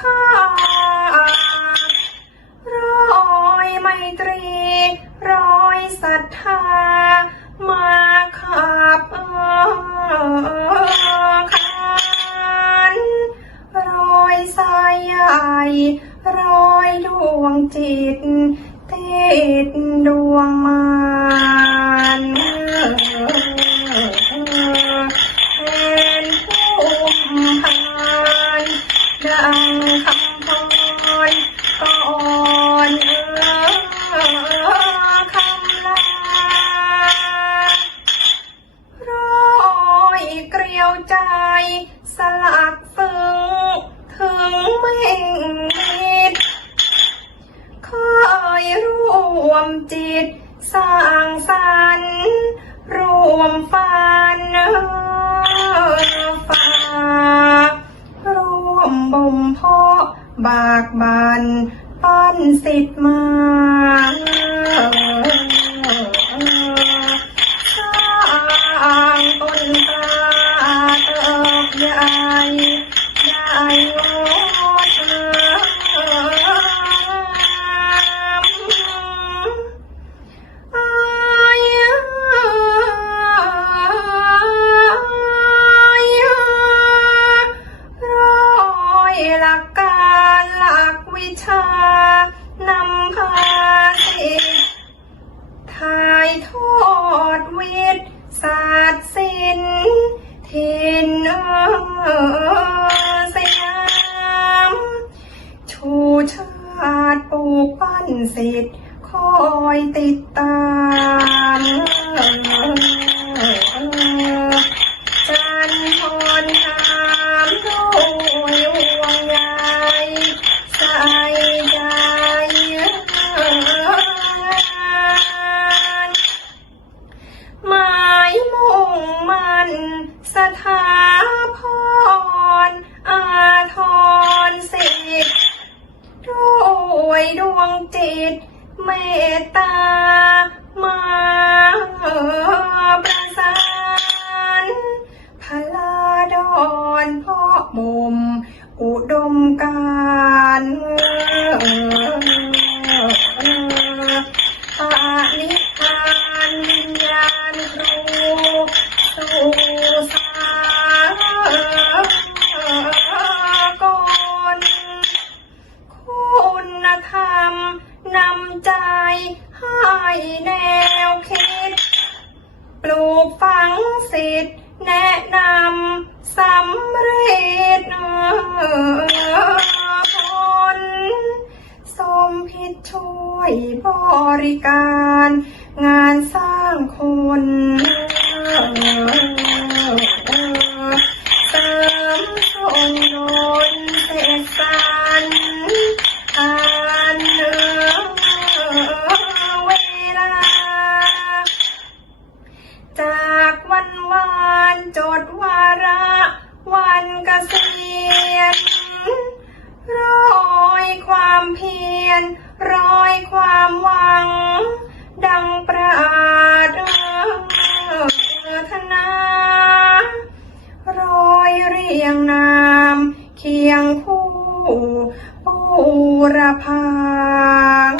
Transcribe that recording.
ข้ารอยไมตรี รอยศรัทธา มาขับขันรอยสายใหญ่ รอยดวงจิตติดดวงมา ยวใจสลักซึ้งถึงไม่มิดเคยร่วมจิตสร้างสรรค์ร่วมฝันฝากร่วมบ่มเพาะบากบันปั้นสิทธิ์มา นำพาสิทธิ์ถ่ายทอดวิทย์ศาสตร์ศิลป์ทินเออสยามชูชาติปลูกปั้นสิทธิ์คอยติดตามจั นิพานวิญญาณครูสู่สากลคุณธรรมนำใจให้แนวคิด ปลูกฝังสิทธิ์แนะนำสำเร็จผลสมพิษ ช่วยบริการ งานสร้างคนเสริมชนนนเสกสรรอ่านเวลา จากวันวานจดวาระวันเกษียณรอยความเพียร คียงนาม เคียงคู่ปูรพัง